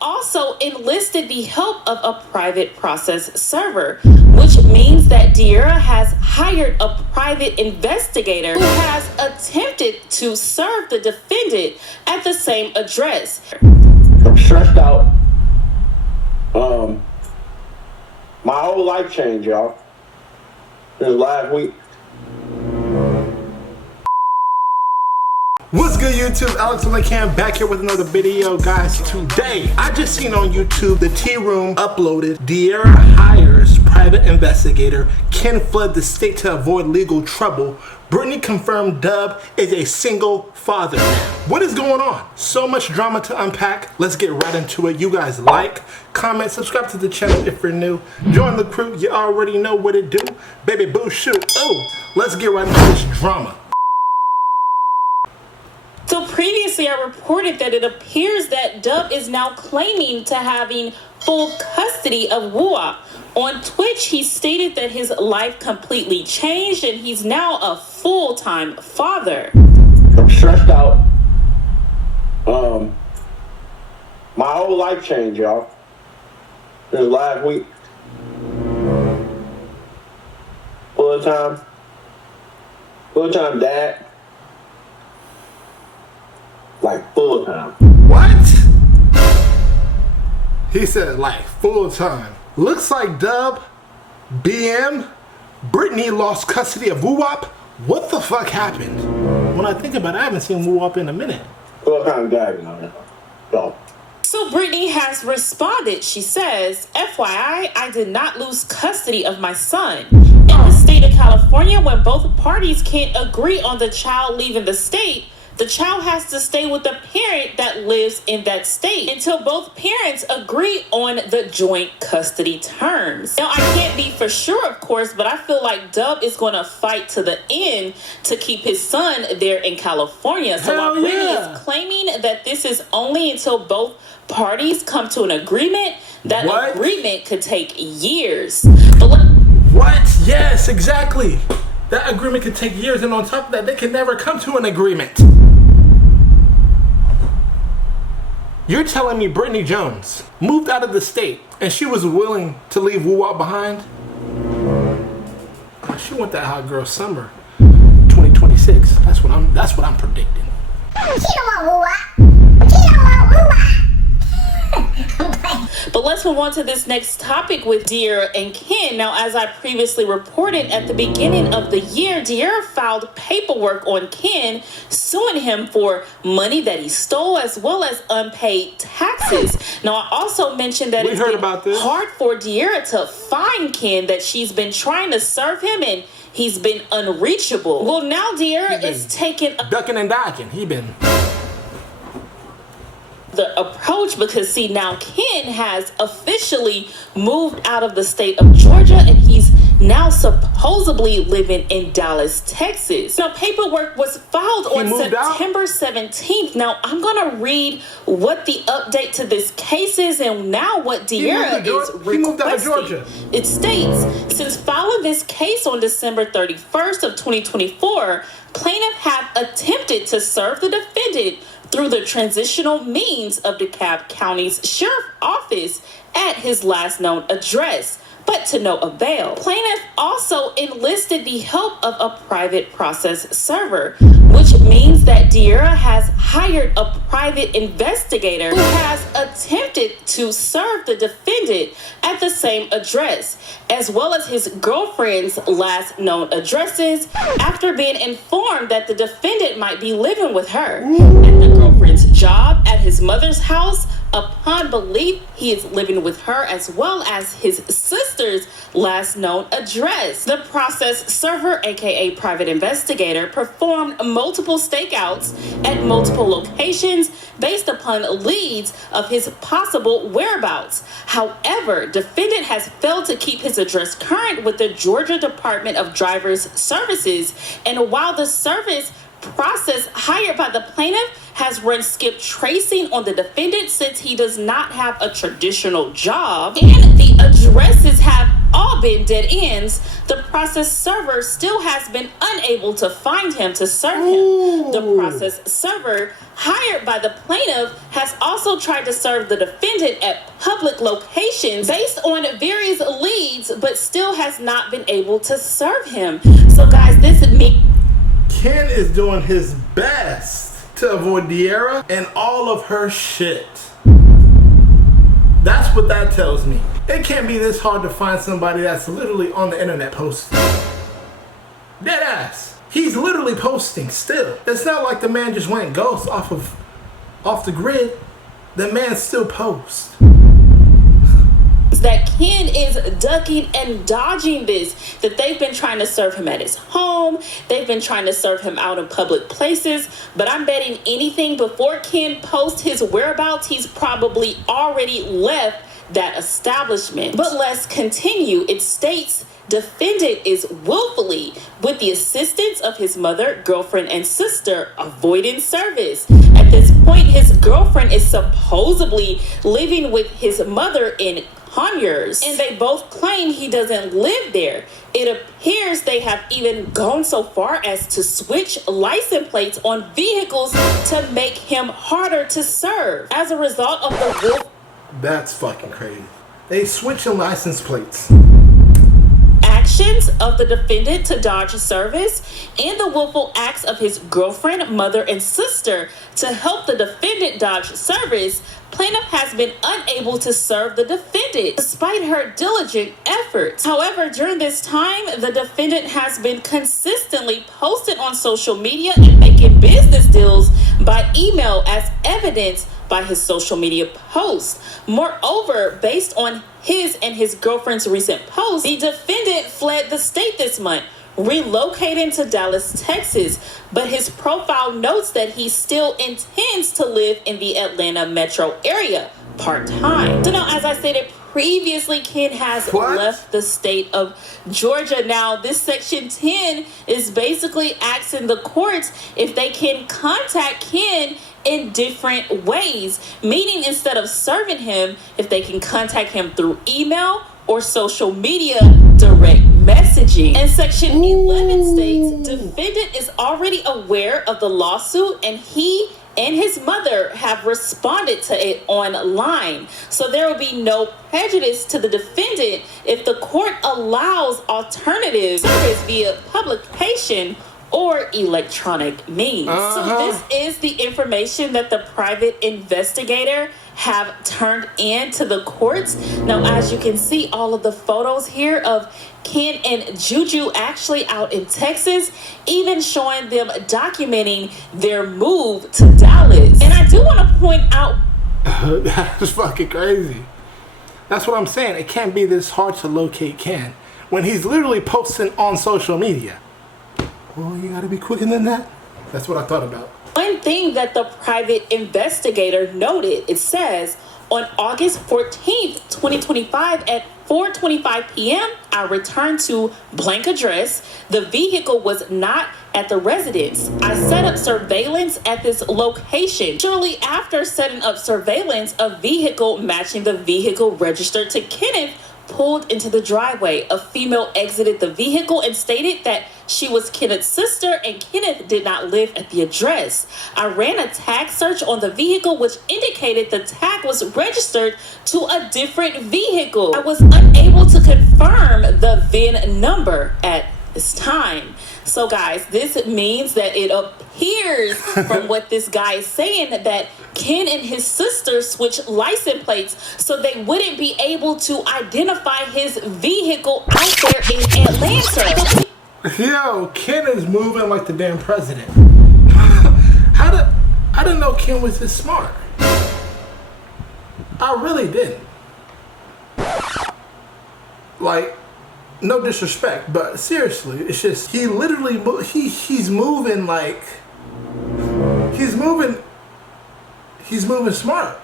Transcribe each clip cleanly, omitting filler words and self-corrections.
also enlisted the help of a private process server, which means that De'Ara has hired a private investigator who has attempted to serve the defendant at the same address. I'm stressed out. My whole life changed, y'all. This last week. What's good, YouTube? Alex on the cam back here with another video, guys. Today, I just seen on YouTube the Tea Room uploaded De'Ara hires private investigator. Ken fled the state to avoid legal trouble. Brittany confirmed Dub is a single father. What is going on? So much drama to unpack. Let's get right into it. You guys like, comment, subscribe to the channel if you're new. Join the crew. You already know what it do. Baby Boo Shoo OUU. Let's get right into this drama. So previously I reported that it appears that Dub is now claiming to having full custody of OUU. On Twitch, he stated that his life completely changed and he's now a full-time father. I'm stressed out. My whole life changed, y'all. This last week. Full-time dad. Like full-time. What? He said like full-time. Looks like Dub, BM, Brittany lost custody of OUU. What the fuck happened? When I think about it, I haven't seen OUU in a minute. Full-time dad, you know. So Brittany has responded. She says, FYI, I did not lose custody of my son. In the state of California, when both parties can't agree on the child leaving the state, the child has to stay with the parent that lives in that state until both parents agree on the joint custody terms. Now, I can't be for sure, of course, but I feel like Dub is going to fight to the end to keep his son there in California. So while Brittany is claiming that this is only until both parties come to an agreement, that agreement could take years. What? Yes, exactly. That agreement could take years, and on top of that, they can never come to an agreement. You're telling me Brittany Jones moved out of the state and she was willing to leave OUU behind? She want that hot girl summer 2026. That's what I'm predicting. She don't want OUU. She don't want OUU. But let's move on to this next topic with De'Ara and Ken. Now, as I previously reported at the beginning of the year, De'Ara filed paperwork on Ken, suing him for money that he stole as well as unpaid taxes. Now, I also mentioned that it's been hard for De'Ara to find Ken, that she's been trying to serve him and he's been unreachable. Well, now De'Ara is taking ducking and dodging. He been the approach because see, now Ken has officially moved out of the state of Georgia and he's now supposedly living in Dallas, Texas. Now, paperwork was filed on September 17th. Now, I'm going to read what the update to this case is and now what De'Ara is requesting. He moved out of Georgia. It states, since filing this case on December 31st of 2024, plaintiff have attempted to serve the defendant through the transitional means of DeKalb County's sheriff office at his last known address, but to no avail. Plaintiff also enlisted the help of a private process server, which means that De'Ara has hired a private investigator who has attempted to serve the defendant at the same address, as well as his girlfriend's last known addresses, after being informed that the defendant might be living with her at the girlfriend's job, at his mother's house. Upon belief, he is living with her as well as his sister's last known address. The process server, aka private investigator, performed multiple stakeouts at multiple locations based upon leads of his possible whereabouts. However, defendant has failed to keep his address current with the Georgia Department of Drivers Services, and while the service process hired by the plaintiff has run skip tracing on the defendant since he does not have a traditional job and the addresses have all been dead ends, the process server still has been unable to find him to serve him. The process server hired by the plaintiff, has also tried to serve the defendant at public locations based on various leads, but still has not been able to serve him. So guys, this means Ken is doing his best to avoid De'Ara and all of her shit. That's what that tells me. It can't be this hard to find somebody that's literally on the internet posting. Dead ass. He's literally posting still. It's not like the man just went ghost off the grid. The man still posts. that Ken is ducking and dodging this, that they've been trying to serve him at his home, they've been trying to serve him out in public places, but I'm betting anything before Ken posts his whereabouts, he's probably already left that establishment. But let's continue. It states defendant is willfully, with the assistance of his mother, girlfriend, and sister, avoiding service. At this point, his girlfriend is supposedly living with his mother in Conyers, and they both claim he doesn't live there. It appears they have even gone so far as to switch license plates on vehicles to make him harder to serve. As a result of the wolf That's fucking crazy. They switching license plates. actions of the defendant to dodge service and the willful acts of his girlfriend, mother, and sister to help the defendant dodge service, plaintiff has been unable to serve the defendant despite her diligent efforts. However, during this time, the defendant has been consistently posted on social media and making business deals by email, as evidenced by his social media posts. Moreover, based on his and his girlfriend's recent posts, the defendant fled the state this month, relocating to Dallas, Texas, but his profile notes that he still intends to live in the Atlanta metro area part-time. So now, as I stated previously, Ken has left the state of Georgia. Now, this Section 10 is basically asking the courts if they can contact Ken in different ways, meaning instead of serving him, if they can contact him through email or social media direct messaging. And Section 11 states defendant is already aware of the lawsuit and he and his mother have responded to it online. So there will be no prejudice to the defendant if the court allows alternative service via publication or electronic means. So this is the information that the private investigator have turned in to the courts. Now, as you can see, all of the photos here of Ken and Juju actually out in Texas, even showing them documenting their move to Dallas. And I do want to point out That's fucking crazy. That's what I'm saying. It can't be this hard to locate Ken when he's literally posting on social media. Well, you gotta be quicker than that. That's what I thought about. one thing that the private investigator noted. It says, on August 14th, 2025 at 4:25 p.m., I returned to blank address. The vehicle was not at the residence. I set up surveillance at this location. Shortly after setting up surveillance, a vehicle matching the vehicle registered to Kenneth pulled into the driveway. A female exited the vehicle and stated that she was Kenneth's sister and Kenneth did not live at the address. I ran a tag search on the vehicle, which indicated the tag was registered to a different vehicle. I was unable to confirm the VIN number at this time. So guys, this means that it appears from what this guy is saying that Ken and his sister switched license plates so they wouldn't be able to identify his vehicle out there in Atlanta. Yo, Ken is moving like the damn president. I didn't know Ken was this smart. I really didn't. Like, no disrespect, but seriously, it's just he literally he's moving like he's moving smart.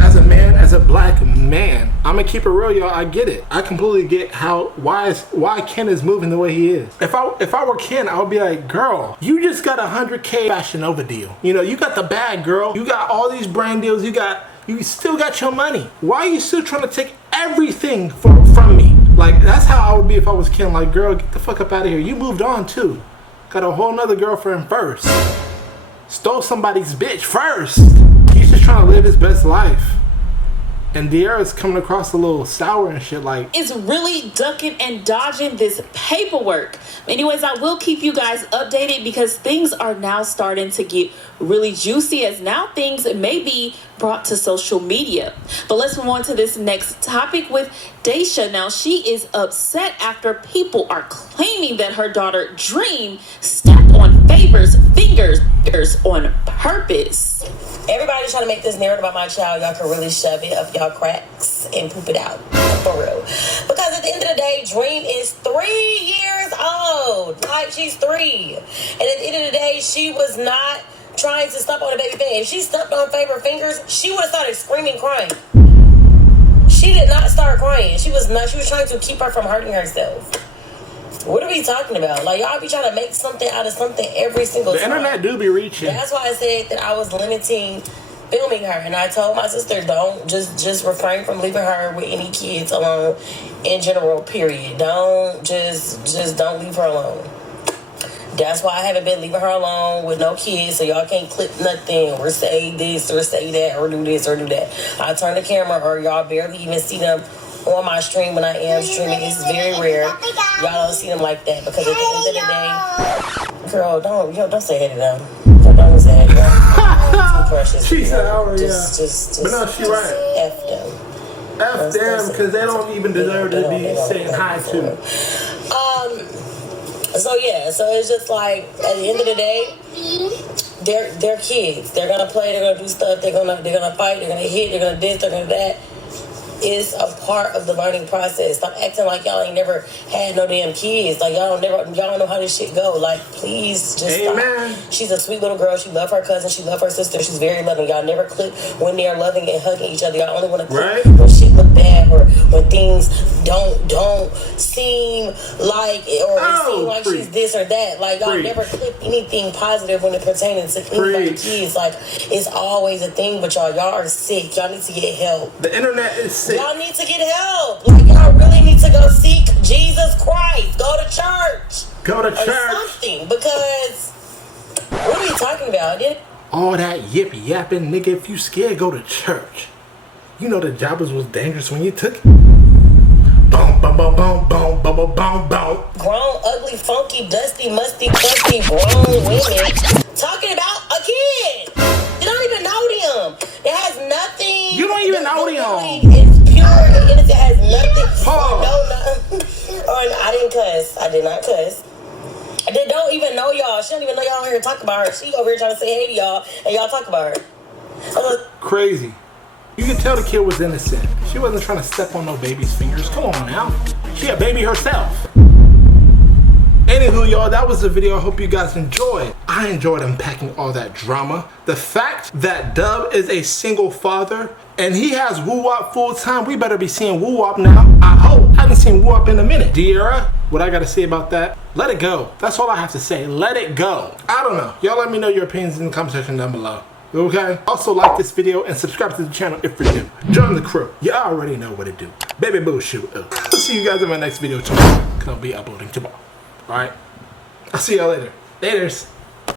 As a man, as a black man, I'm gonna keep it real, y'all. I get it. I completely get why Ken is moving the way he is. If I were Ken, I would be like, girl, you just got $100K Fashion Nova deal. You know, you got the bag, girl. You got all these brand deals. You still got your money. Why are you still trying to take everything from me? Like, that's how I would be if I was Ken. Like, girl, get the fuck up out of here. You moved on too. Got a whole nother girlfriend first. stole somebody's bitch first. He's just trying to live his best life. And De'Ara's coming across a little sour and shit like... is really ducking and dodging this paperwork. Anyways, I will keep you guys updated because things are now starting to get really juicy as now things may be brought to social media. But let's move on to this next topic with Daisha. Now, she is upset after people are claiming that her daughter Dream stepped on Favor's fingers on purpose. Everybody's trying to make this narrative about my child. Y'all can really shove it up y'all cracks and poop it out. For real. Because at the end of the day, Dream is 3 years old. Like, she's 3. And at the end of the day, she was not trying to step on a baby thing. If she stepped on Favor's fingers, she would have started screaming, crying. She did not start crying. She was trying to keep her from hurting herself. What are we talking about? Like, y'all be trying to make something out of something every single time. The internet do be reaching. That's why I said that I was limiting filming her. And I told my sister, don't just refrain from leaving her with any kids alone in general, period. Don't don't leave her alone. That's why I haven't been leaving her alone with no kids, so y'all can't clip nothing or say this or say that or do this or do that. I turn the camera or y'all barely even see them on my stream when I am streaming. It's very rare. Y'all don't see them like that because at the end of the day, girl, don't say hey to them. Don't say hey to them. Too precious. She said, oh yeah. Just, but no, she right. F them. F them because they don't even deserve to be saying hi to. So yeah, so it's just like at the end of the day, they're kids. They're gonna play. They're gonna do stuff. They're gonna fight. They're gonna hit. They're gonna this. They're gonna that. It's a part of the learning process. Stop acting like y'all ain't never had no damn kids. Like y'all don't know how this shit go. Like please just Amen. stop. She's a sweet little girl. She love her cousin. She love her sister. She's very loving. Y'all never clip when they're loving and hugging each other. Y'all only want to clip when shit look bad or when things don't seem like or it seem like she's this or that. Like y'all never clip anything positive when it pertaining to anybody's kids. Like it's always a thing. But y'all are sick. Y'all need to get help. The internet is sick. Y'all need to get help. Like y'all really need to go seek Jesus Christ. Go to church. Go to church. Or something. Because what are you talking about? All that yip yapping, nigga. If you scared, go to church. You know the jobbers was dangerous when you took it. Boom, boom, boom, boom, boom, boom, boom, boom, boom. Grown, ugly, funky, dusty, musty, crusty, grown women talking about a kid. You don't even know them. It has nothing. You don't even know them. It's pure and innocent. It has nothing. I didn't cuss. I did not cuss. They don't even know y'all. She don't even know y'all here to talk about her. She over here trying to say hey to y'all, and y'all talk about her. Crazy. You can tell the kid was innocent. She wasn't trying to step on no baby's fingers. Come on now. She a baby herself. Anywho, y'all, that was the video. I hope you guys enjoyed. I enjoyed unpacking all that drama. The fact that Dub is a single father and he has Woo Wop full time, we better be seeing Woo Wop now. I hope. I haven't seen Woo Wop in a minute. De'Ara, what I gotta say about that? Let it go. That's all I have to say. Let it go. I don't know. Y'all let me know your opinions in the comment section down below. Okay? Also like this video and subscribe to the channel if you're new. Join the crew. You already know what to do. Baby Boo Shoo OUU. I'll see you guys in my next video tomorrow. Because I'll be uploading tomorrow. Alright? I'll see y'all later. Laters.